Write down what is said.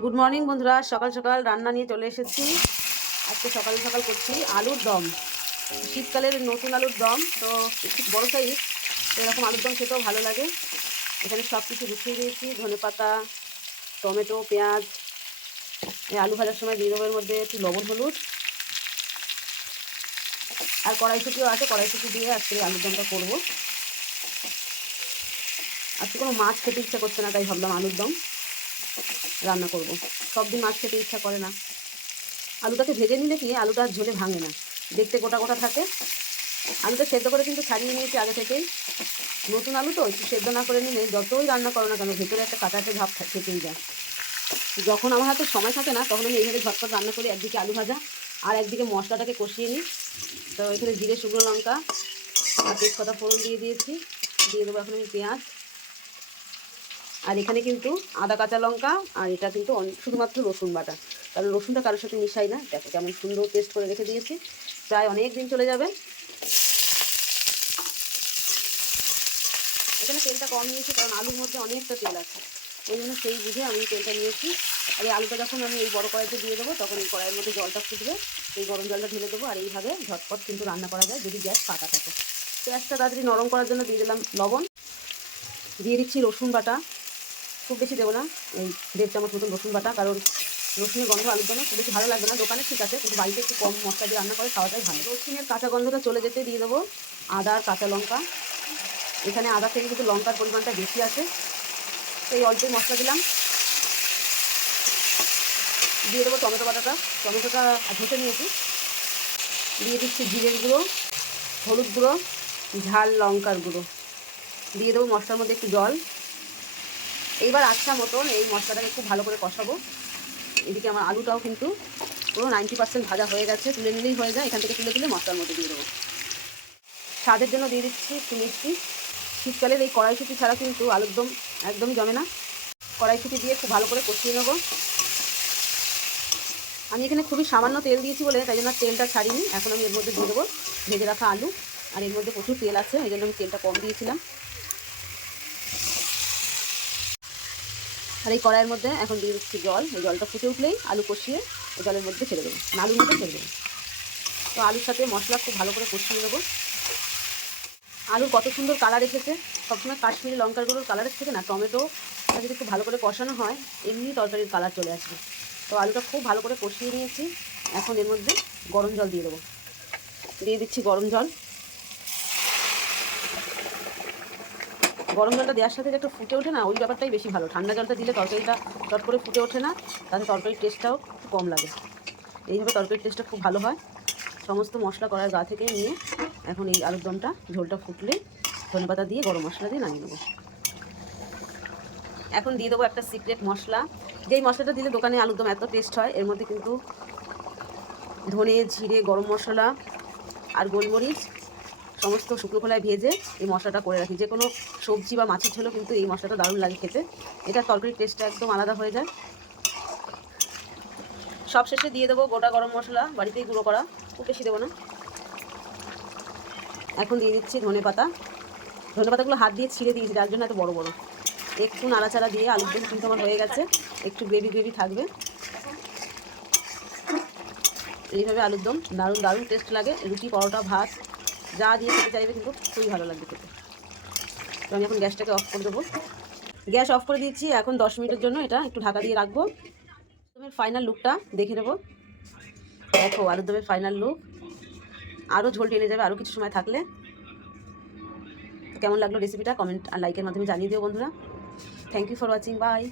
Good morning বন্ধুরা। সকাল সকাল রান্না নিয়ে চলে এসেছি। আজকে সকাল সকাল করছি আলুর দম। শীতকালের নতুন আলুর দম, তো একটু বড়ো সাইজ এরকম আলুর দম খেতেও ভালো লাগে। এখানে সব কিছু গুছিয়ে দিয়েছি। ধনে পাতা, টমেটো, পেঁয়াজ, এই আলু ভাজার সময় দিয়ে দেবো মধ্যে একটু লবণ, হলুদ। আর কড়াইশুটিও আছে। কড়াইশুটি দিয়ে আজকে আলুর দমটা করব। আজকে কোনো মাছ খেতে ইচ্ছা করছে না, তাই ভাবলাম আলুর দম। রান্না করব। সব দিন মাছ খেতে ইচ্ছা করে না। আলুটাকে ভেজে নিলে কি? আলুটা ঝোলে ভাঙে না। দেখতে গোটা গোটা থাকে। আলুটা সেদ্ধ করে কিন্তু ছাড়িয়ে নিয়েছি আগে থেকেই। নতুন আলু তো, একটু সেদ্ধ না করে নিলে যতই রান্না করো না কেন, ভেতরে একটা কাঁচাটে ভাব থেকেই যায়। যখন আমার হাতে সময় থাকে না, তখন আমি এইভাবে ঝটপট রান্না করি, একদিকে আলু ভাজা আর একদিকে মশলাটাকে কষিয়ে নিই। তো এখানে জিরে, শুকনো লঙ্কা আর তেজপাতা ফোড়ন দিয়ে দিয়েছি। দিয়ে দেবো এখন আমি পেঁয়াজ। আর এখানে কিন্তু আদা, কাঁচা লঙ্কা, আর এটা কিন্তু শুধুমাত্র রসুন বাটা। কারণ রসুনটা কারোর সাথে মিশাই না। দেখো কেমন সুন্দর পেস্ট করে রেখে দিয়েছি। প্রায় অনেক দিন চলে যাবে। এখানে তেলটা কম নিয়েছি, কারণ আলুর মধ্যে অনেকটা তেল আছে। ওই জন্য সেই বুঝে আমি তেলটা নিয়েছি। আর এই আলুটা যখন আমি এই বড় কড়াইতে দিয়ে দেবো, তখন এই কড়াইয়ের মধ্যে জলটা ফুটবে। এই গরম জলটা ঢেলে দেবো, আর এইভাবে ঝটপট কিন্তু রান্না করা যায় যদি গ্যাস ফাঁকা থাকে। পেঁয়াজটা তাড়াতাড়ি নরম করার জন্য দিয়ে দিলাম লবণ। দিয়ে দিচ্ছি রসুন বাটা। খুব বেশি দেবো না এই দেড় চামচ মতন রসুন বাটা, কারণ রসুনের গন্ধ আলুর জন্য খুব বেশি ভালো লাগবে না। দোকানে ঠিক আছে, কিন্তু বাড়িতে একটু কম মশলা দিয়ে রান্না করে খাওয়াটাই ভালো। রসুনের কাঁচা গন্ধটা চলে যেতে দিয়ে দেবো, আদা আর কাঁচা লঙ্কা। এখানে আদা থেকে কিন্তু লঙ্কার পরিমাণটা বেশি আছে। সেই অল্পই মশলা দিলাম। দিয়ে দেবো টমেটো বাটাটা। টমেটোটা ঘষে নিয়েছি। দিয়ে দিচ্ছি জিরের গুঁড়ো, হলুদ গুঁড়ো, ঝাল লঙ্কার গুঁড়ো। দিয়ে দেবো মশলার মধ্যে একটু জল। এইবার আচ্ছা মতন এই মশলাটাকে খুব ভালো করে কষাবো। এদিকে আমার আলুটাও কিন্তু পুরো নাইনটি পার্সেন্ট ভাজা হয়ে গেছে, তুলে নিলেই হয়ে যায়, এখান থেকে তুলে তুলে মশলার মধ্যে দিয়ে দেবো। স্বাদের জন্য দিয়ে দিচ্ছি একটু মিষ্টি। শীতকালের এই কড়াইশুটি ছাড়া কিন্তু আলুর দম একদমই জমে না। কড়াইশুটি দিয়ে খুব ভালো করে কষিয়ে নেব। আমি এখানে খুবই সামান্য তেল দিয়েছি বলে, তাই জন্য তেলটা ছাড়িনি। এখন আমি এর মধ্যে দিয়ে দেবো ভেজে রাখা আলু, আর এর মধ্যে প্রচুর তেল আছে, এই জন্য আমি তেলটা কম দিয়েছিলাম। আর এই কড়াইয়ের মধ্যে এখন দিয়ে দিচ্ছি জল। এই জলটা ফুটে উঠলেই আলু কষিয়ে ওই জলের মধ্যে ছেড়ে দেবো। মানে আলুর মধ্যে ছেড়ে দেবো। তো আলুর সাথে মশলা খুব ভালো করে কষিয়ে নেব। আলুর কত সুন্দর কালার এসেছে। সবসময় কাশ্মীরি লঙ্কার গুঁড়োর কালারের থেকে না, টমেটো যদি খুব ভালো করে কষানো হয়, এমনি তরকারির কালার চলে আসবে। তো আলুটা খুব ভালো করে কষিয়ে নিয়েছি। এখন এর মধ্যে গরম জল দিয়ে দেবো। দিয়ে দিচ্ছি গরম জল। গরম জলটা দেওয়ার সাথে একটু ফুটে ওঠে না, ওই ব্যাপারটাই বেশি ভালো। ঠান্ডা জলটা দিলে তরকারিটা চট করে ফুটে ওঠে না তাতে তরকারির টেস্টটাও একটু কম লাগে। এইভাবে তরকারির টেস্টটা খুব ভালো হয়। সমস্ত মশলা করার গা থেকে নিয়ে এখন এই আলুর দমটা, ঝোলটা ফুটলে ধনে পাতা দিয়ে গরম মশলা দিয়ে নামিয়ে নেব। এখন দিয়ে দেবো একটা সিক্রেট মশলা। যেই মশলাটা দিলে দোকানে আলুর দম এত টেস্ট হয়, এর মধ্যে কিন্তু ধনে, জিরে, গরম মশলা আর গোলমরিচ সমস্ত শুকনো খোলায় ভেজে এই মশলাটা করে রাখি। যে কোনো সবজি বা মাছের ঝোলও কিন্তু এই মশলাটা দারুণ লাগে খেতে। এটা তরকারির টেস্টটা একদম আলাদা হয়ে যায়। সব শেষে দিয়ে দেবো গোটা গরম মশলা, বাড়িতেই গুঁড়ো করা, খুব বেশি দেবো না। এখন দিয়ে দিচ্ছি ধনে পাতা। ধনে পাতাগুলো হাত দিয়ে ছিঁড়ে দিয়েছি যার জন্য এত বড় বড়। একটু নাড়াচাড়া দিয়ে আলুর দম কিন্তু আমার হয়ে গেছে, একটু গ্রেভি গ্রেভি থাকবে। এইভাবে আলুর দম, দারুণ দারুণ টেস্ট লাগে। রুটি, পরোটা, ভাত যা দিয়ে খেতে চাইবে কিন্তু খুবই ভালো লাগবে খেতে। তো আমি এখন গ্যাসটাকে অফ করে দেবো। গ্যাস অফ করে দিচ্ছি এখন দশ মিনিটের জন্য এটা একটু ঢাকা দিয়ে রাখব। আলুদমের ফাইনাল লুকটা দেখে নেব। দেখো, আলুদমের ফাইনাল লুক আরও ঝোল টেনে যাবে আরও কিছু সময় থাকলে। কেমন লাগল রেসিপিটা কমেন্ট আর লাইকের মাধ্যমে জানিয়ে দিও বন্ধুরা। Thank you for watching bye